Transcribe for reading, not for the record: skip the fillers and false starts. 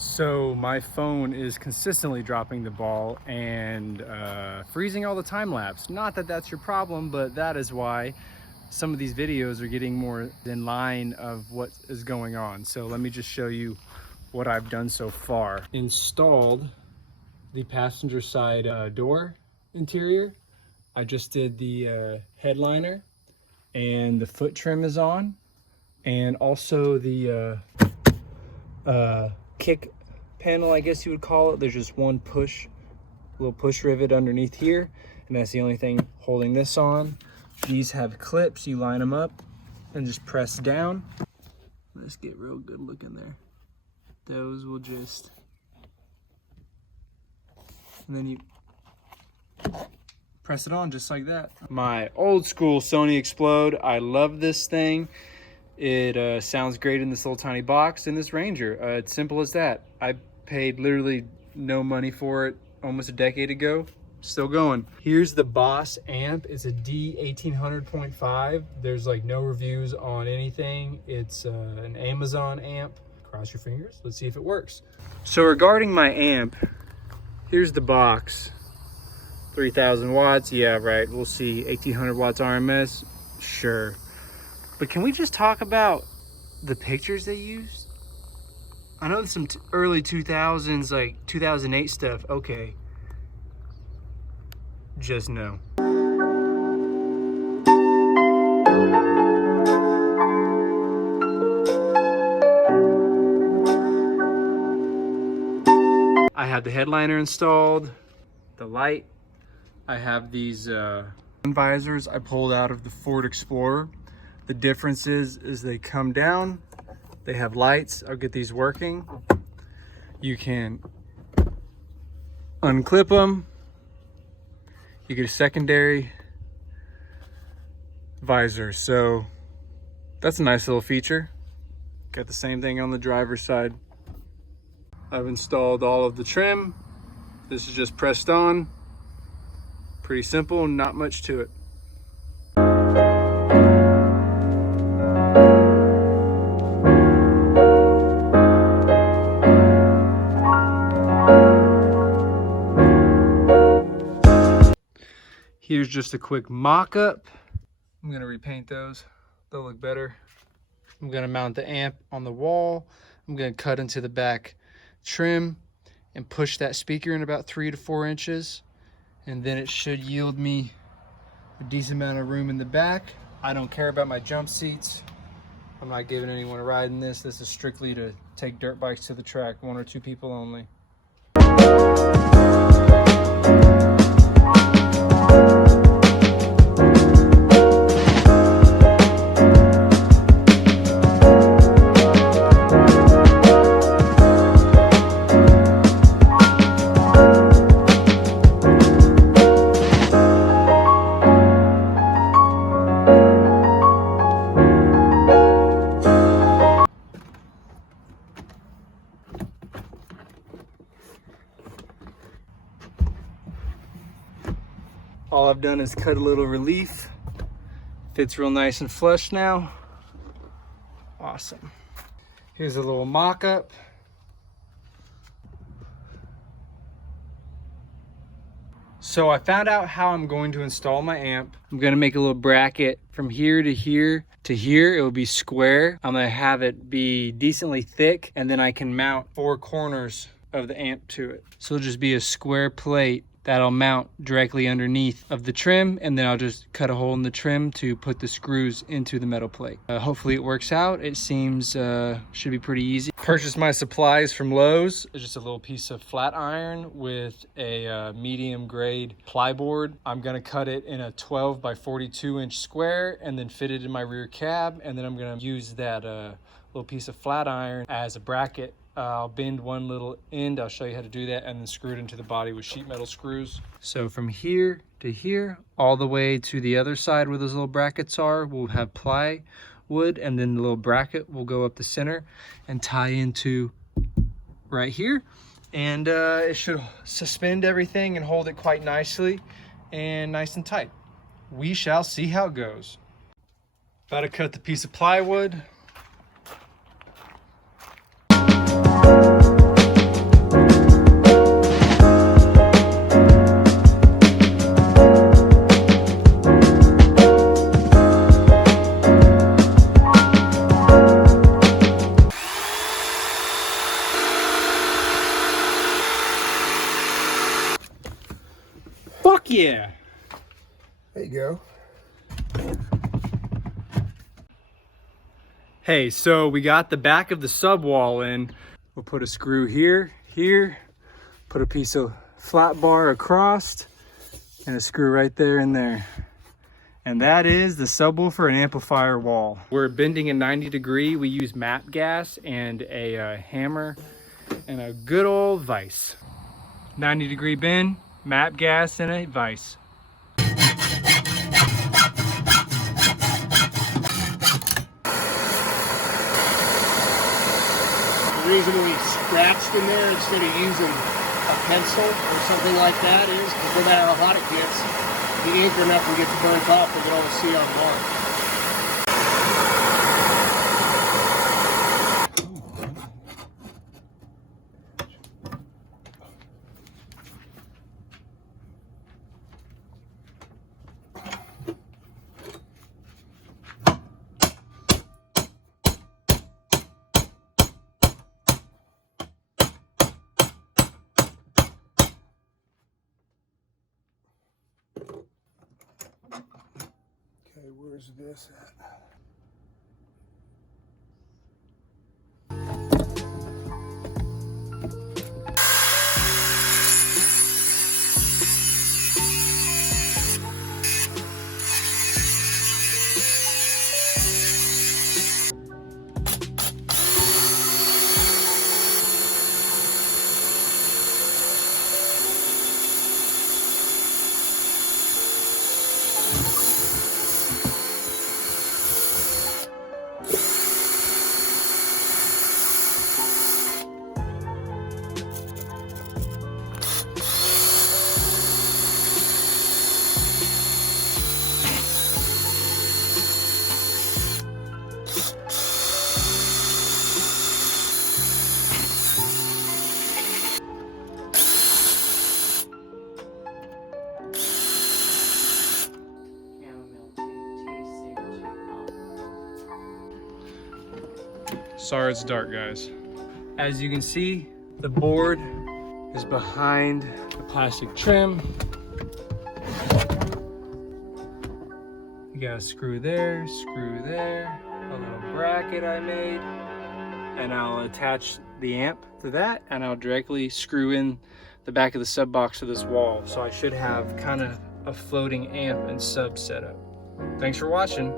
So my phone is consistently dropping the ball and freezing all the time lapse. Not that that's your problem, but that is why some of these videos are getting more in line of what is going on. So let me just show you what I've done so far. Installed the passenger side door interior. I just did the headliner, and the foot trim is on, and also the kick panel, I guess you would call it. There's just one little push rivet underneath here, and that's the only thing holding this on. These have clips. You line them up and just press down. Let's get real good looking there. Those will just, and then you press it on just like that. My old school Sony Explode. I love this thing. It sounds great in this little tiny box in this Ranger. It's simple as that. I paid literally no money for it almost a decade ago. Still going. Here's the Boss amp. It's a D1800.5. There's like no reviews on anything. It's an Amazon amp. Cross your fingers. Let's see if it works. So regarding my amp, here's the box. 3,000 watts. Yeah, right. We'll see. 1,800 watts RMS. Sure. But can we just talk about the pictures they used? I know some early 2000s, like 2008 stuff. Okay. Just no. I have the headliner installed, the light. I have these visors I pulled out of the Ford Explorer. The difference is they come down, they have lights. I'll get these working. You can unclip them. You get a secondary visor. So that's a nice little feature. Got the same thing on the driver's side. I've installed all of the trim. This is just pressed on. Pretty simple, not much to it. Here's just a quick mock-up. I'm gonna repaint those. They'll look better. I'm gonna mount the amp on the wall. I'm gonna cut into the back trim and push that speaker in about 3 to 4 inches. And then it should yield me a decent amount of room in the back. I don't care about my jump seats. I'm not giving anyone a ride in this. This is strictly to take dirt bikes to the track, 1 or 2 people only. All I've done is cut a little relief. Fits real nice and flush now. Awesome. Here's a little mock-up. So I found out how I'm going to install my amp. I'm gonna make a little bracket from here to here to here. It will be square. I'm gonna have it be decently thick, and then I can mount 4 corners of the amp to it. So it'll just be a square plate that'll mount directly underneath of the trim, and then I'll just cut a hole in the trim to put the screws into the metal plate. Hopefully it works out. It seems should be pretty easy. Purchased my supplies from Lowe's. It's just a little piece of flat iron with a medium grade plyboard. I'm gonna cut it in a 12 by 42 inch square and then fit it in my rear cab, and then I'm gonna use that little piece of flat iron as a bracket. I'll bend one little end. I'll show you how to do that, and then screw it into the body with sheet metal screws. So from here to here, all the way to the other side where those little brackets are, we'll have plywood, and then the little bracket will go up the center and tie into right here. And it should suspend everything and hold it quite nicely and nice and tight. We shall see how it goes. About to cut the piece of plywood. yeah. There you go. Hey, so we got the back of the sub wall in. We'll put a screw here, put a piece of flat bar across, and a screw right there and there. And that is the subwoofer and amplifier wall. We're bending a 90-degree. We use MAP gas and a hammer and a good old vise. 90-degree bend, MAP gas, and a vise. The reason we scratched in there instead of using a pencil or something like that is because no matter how hot it gets, the ink or nothing gets burnt off and you don't see on mark. Okay, where's this at? Sorry it's dark, guys. As you can see, the board is behind the plastic trim. You got a screw there, a little bracket I made, and I'll attach the amp to that, and I'll directly screw in the back of the sub box to this wall. So I should have kind of a floating amp and sub setup. Thanks for watching.